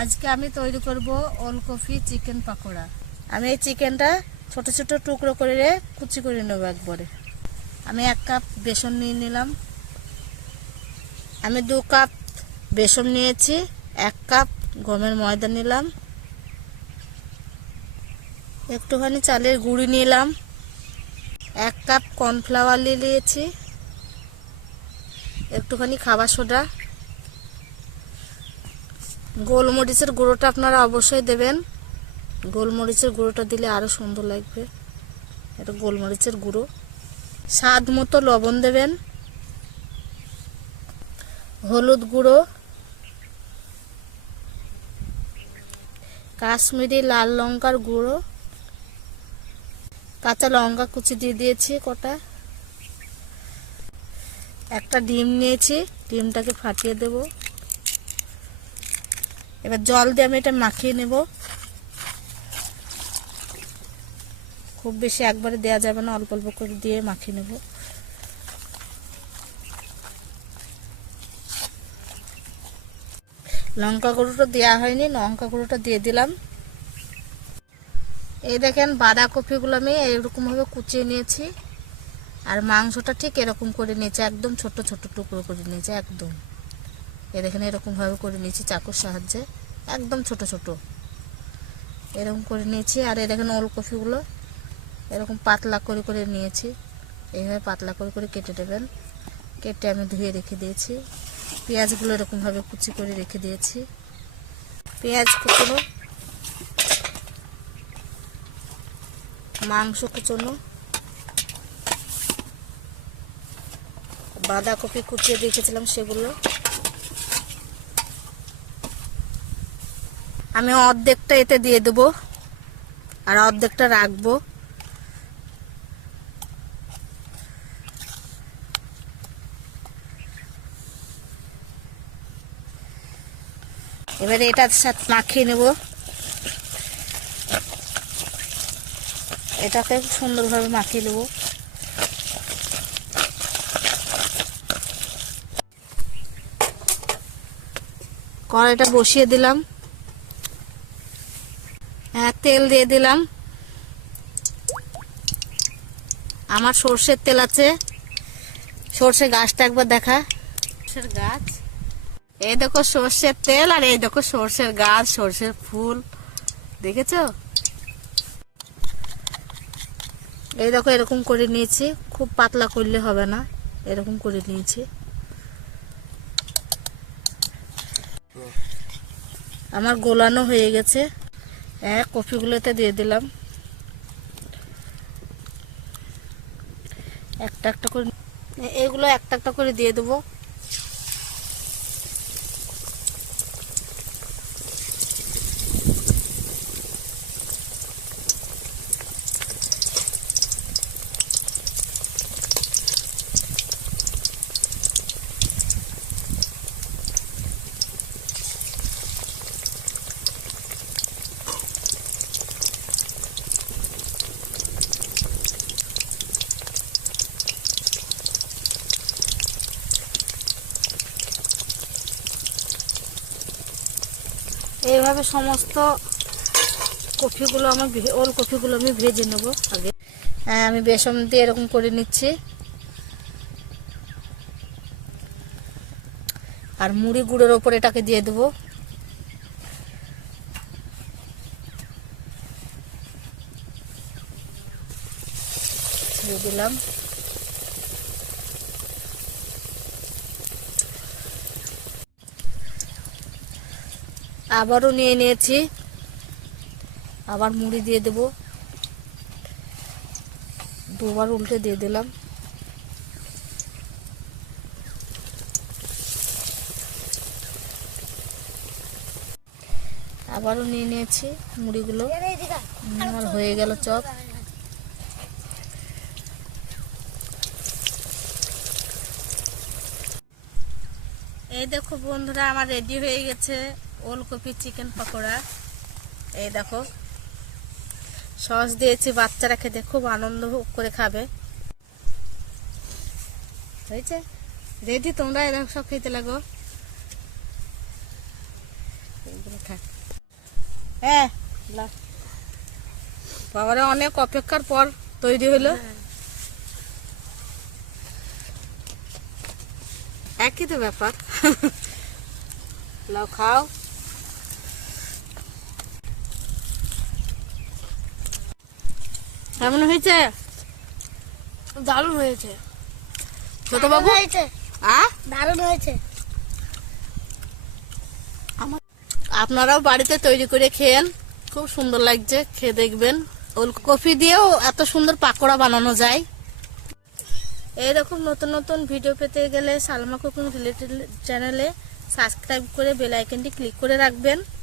আজকে আমি তৈরি করব ওলকপি চিকেন পাকোড়া। আমি এই চিকেনটা ছোট ছোট টুকরো করে কুচি করে নেব একবারে। আমি এক কাপ বেসন নিয়ে নিলাম। আমি দু কাপ বেসন নিয়েছি, এক কাপ গমের ময়দা নিলাম। একটুখানি চালের গুঁড়ি নিলাম। এক কাপ কর্নফ্লাওয়ার নিয়ে নিয়েছি। একটুখানি খাবার সোডা। গোলমরিচের গুঁড়োটা আপনারা অবশ্যই দেবেন। গোলমরিচের গুঁড়োটা দিলে আরও সুন্দর লাগবে। এটা গোলমরিচের গুঁড়ো। স্বাদ মতো লবণ দেবেন। হলুদ গুঁড়ো। কাশ্মীরি লাল লঙ্কার গুঁড়ো। কাঁচা লঙ্কা কুচি দিয়ে দিয়েছি কটা। একটা ডিম নিয়েছি। ডিমটাকে ফাটিয়ে দেব। এবার জল দিয়ে আমি এটা মাখিয়ে নেব। খুব বেশি একবারে দেওয়া যাবে না, অল্প অল্প করে দিয়ে মাখিয়ে নেব। লঙ্কা গুঁড়োটা দেওয়া হয়নি, লঙ্কা গুঁড়োটা দিয়ে দিলাম। এই দেখেন বাঁধাকপিগুলো আমি এরকমভাবে কুচিয়ে নিয়েছি, আর মাংসটা ঠিক এরকম করে নিয়েছি, একদম ছোট ছোট টুকরো করে নিয়েছি, একদম। এ দেখেন, এরকমভাবে করে নিয়েছি চাকুর সাহায্যে। একদম ছোট ছোট। এরকম করে নিয়েছি। আর এই দেখেন, ওলকপিগুলো এরকম পাতলা করে করে নিয়েছি। এইভাবে পাতলা করে করে কেটে দেবেন কেটে আমি ধুয়ে রেখে দিয়েছি। পেঁয়াজগুলো এরকমভাবে কুচি করে রেখে দিয়েছি। পেঁয়াজ কুচনো, মাংস কুচনো, বাঁধাকপি কুচিয়ে রেখেছিলাম সেগুলো। আমি অর্ধেকটা এতে দিয়ে দেবো আর অর্ধেকটা রাখব। এবারে এটার সাথে মাখিয়ে নেব। এটাকে সুন্দরভাবে মাখিয়ে নেব। কড়াইটা বসিয়ে দিলাম। তেল দিয়ে দিলাম। আমার সর্ষের তেল আছে। সর্ষে গাছটা একবার দেখা। সর্ষের গাছ। এই দেখো সর্ষের তেল আর এই দেখো সর্ষের গাছ, সর্ষের ফুল। দেখেছ? এই দেখো এরকম করে নিয়েছি। খুব পাতলা করলে হবে না। এরকম করে নিয়েছি। আমার গোলানো হয়ে গেছে। কপিগুলোতে দিয়ে দিলাম। একটা একটা করে এগুলো একটা একটা করে দিয়ে দেবো। এইভাবে সমস্ত কফিগুলো আমার ওল কফিগুলো আমি ভেজে নেব আগে। হ্যাঁ আমি বেসন দিয়ে এরকম করে নিচ্ছি। আর মুড়ি গুঁড়োর ওপর এটাকে দিয়ে দেবো। দিলাম। আবারও নিয়ে নিয়েছি। আবার মুড়ি দিয়ে দেব। দুবার উল্টে দিয়ে দিলাম। আবারও নিয়ে নিয়েছি মুড়িগুলো। আমার হয়ে গেল চপ। এই দেখো বন্ধুরা, আমার রেডি হয়ে গেছে। ওলকপি চিকেন পকোড়া। এই দেখো, সস দিয়েছি, বাচ্চারা খেতে খুব আনন্দ করে খাবে। হয়েছে? রেডি? তোমরা এরকম সব খেতে লাগো। হ্যাঁ অনেক অপেক্ষার পর তৈরি হলো। একই তো ব্যাপার। লাও, খাও। কেমন হয়েছে? দারুণ হয়েছে। ছোট বাবু? হয়েছে। দারুণ হয়েছে। আপনারাও বাড়িতে তৈরি করে খেয়েন। খুব সুন্দর লাগছে খেয়ে দেখবেন। ওলকপি দিয়েও এত সুন্দর পাকোড়া বানানো যায়। এইরকম নতুন নতুন ভিডিও পেতে গেলে সালমা কুকিং রিলেটেড চ্যানেলে সাবস্ক্রাইব করে বেল আইকনটি ক্লিক করে রাখবেন।